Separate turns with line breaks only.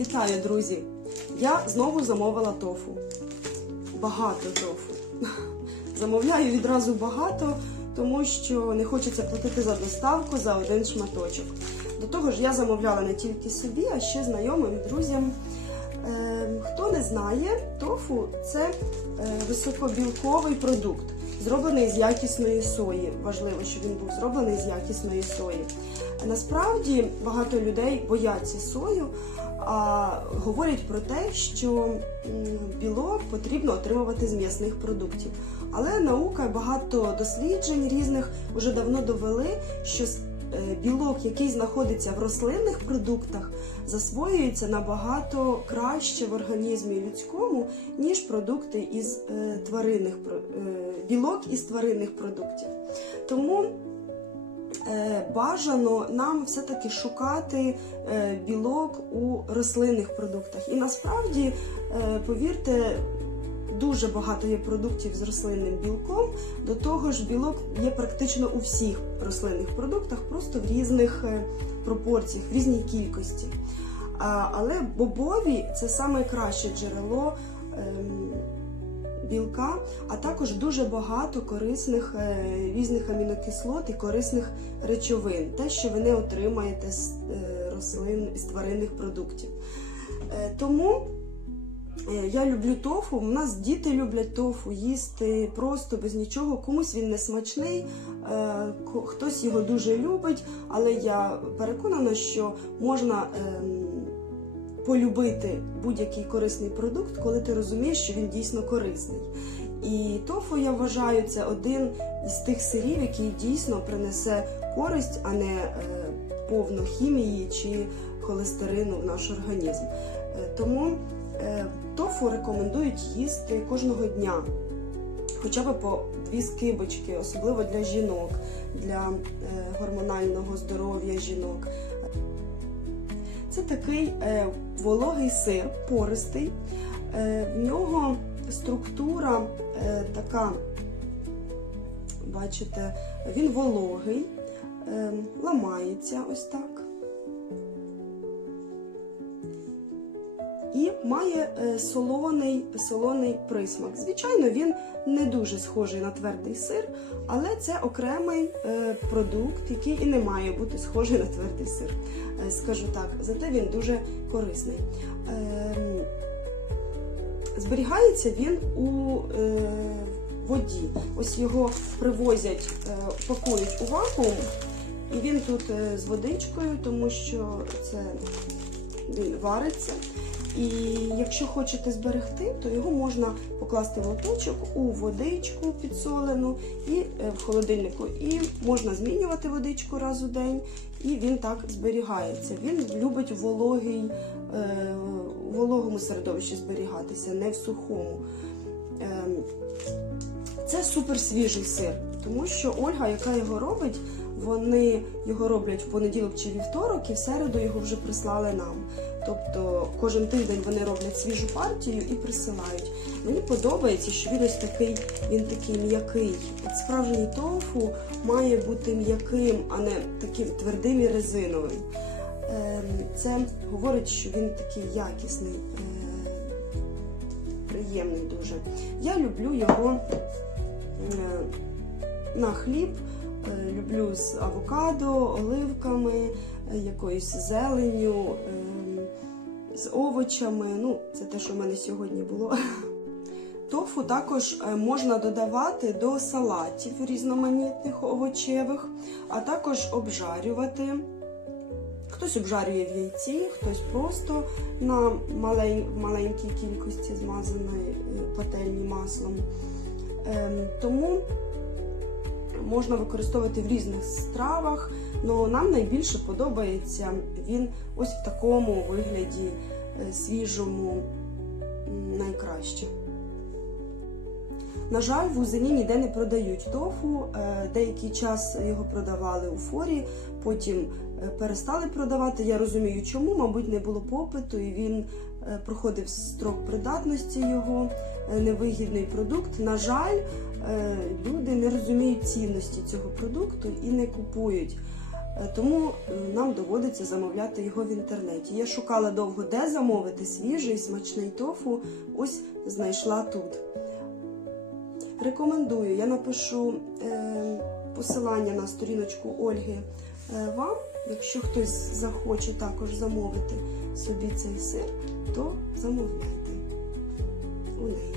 Вітаю, друзі! Я знову замовила тофу. Багато тофу. Замовляю відразу багато, тому що не хочеться платити за доставку за один шматочок. До того ж, я замовляла не тільки собі, а ще знайомим, друзям. Е, хто не знає, тофу це е, високобілковий продукт, зроблений з якісної сої. Важливо, щоб він був зроблений з якісної сої. Насправді багато людей бояться сою, а говорять про те, що білок потрібно отримувати з м'ясних продуктів. Але наука, багато досліджень різних вже давно довели, що білок, який знаходиться в рослинних продуктах, засвоюється набагато краще в організмі людському, ніж продукти із е, тваринних е, білок із тваринних продуктів. Тому е, бажано нам все-таки шукати е, білок у рослинних продуктах. І насправді, е, повірте, дуже багато є продуктів з рослинним білком. До того ж, білок є практично у всіх рослинних продуктах, просто в різних е, пропорціях, в різній кількості. Але бобові це саме краще джерело. ем, білка, а також дуже багато корисних е, різних амінокислот і корисних речовин, те, що ви не отримаєте з е, рослин з тваринних продуктів. Тому я люблю тофу. У нас діти люблять тофу їсти просто без нічого. Комусь він не смачний, е, хтось його дуже любить, але я переконана, що можна. ем, полюбити будь-який корисний продукт, коли ти розумієш, що він дійсно корисний. І тофу, я вважаю, це один із тих сирів, який дійсно принесе користь, а не е, повно хімії чи холестерину в наш організм. Е, тому е, тофу рекомендують їсти кожного дня. Хоча б по дві скибочки, особливо для жінок, для е, гормонального здоров'я жінок. Це такий е, вологий сир, пористий. Е, в нього структура е, така, бачите, він вологий, е, ламається ось так. І має е, солоний, солоний присмак. Звичайно, він не дуже схожий на твердий сир, але це окремий е, продукт, який і не має бути схожий на твердий сир. Е, скажу так, зате він дуже корисний. Ем, Зберігається він у воді. Ось його привозять, пакують у вакуум, і він тут з водичкою, тому що це він вариться. І якщо хочете зберегти, то його можна покласти в лоточок у водичку підсолену і е, в холодильнику. І можна змінювати водичку раз у день, і він так зберігається. Він любить вологий, е, у вологому середовищі зберігатися, не в сухому. Ем, Це супер свіжий сир, тому що Ольга, яка його робить, вони його роблять в понеділок чи вівторок, і в середу його вже прислали нам. Тобто кожен тиждень вони роблять свіжу партію і присилають. Мені подобається, що він ось такий, він такий м'який. Справжній тофу має бути м'яким, а не таким твердим і резиновим. Ем, Це говорить, що він такий якісний, е, приємний дуже. Я люблю його е, на хліб, люблю з авокадо, оливками, е, якоюсь зеленню, е, з овочами. Ну, це те, що в мене сьогодні було. Тофу також е, можна додавати до салатів різноманітних овочевих, а також обжарювати. Хтось обжарює в яйці, хтось просто на маленькій кількості змазаної е, пательні маслом. Ем, тому можна використовувати в різних стравах, але нам найбільше подобається він ось в такому вигляді е, свіжому найкраще. На жаль, в Узині ніде не продають тофу. Е, Деякий час його продавали у форі, потім перестали продавати. Я розумію, чому, мабуть, не було попиту, і він е, проходив строк придатності його, е, невигідний продукт. На жаль, е, люди не розуміють цінності цього продукту і не купують. Е, Тому е, нам доводиться замовляти його в інтернеті. Я шукала довго, де замовити свіжий смачний тофу. Ось знайшла тут. Рекомендую, я напишу е, посилання на сторіночку Ольги е, вам. Якщо хтось захоче також замовити собі цей сир, то замовляйте у неї.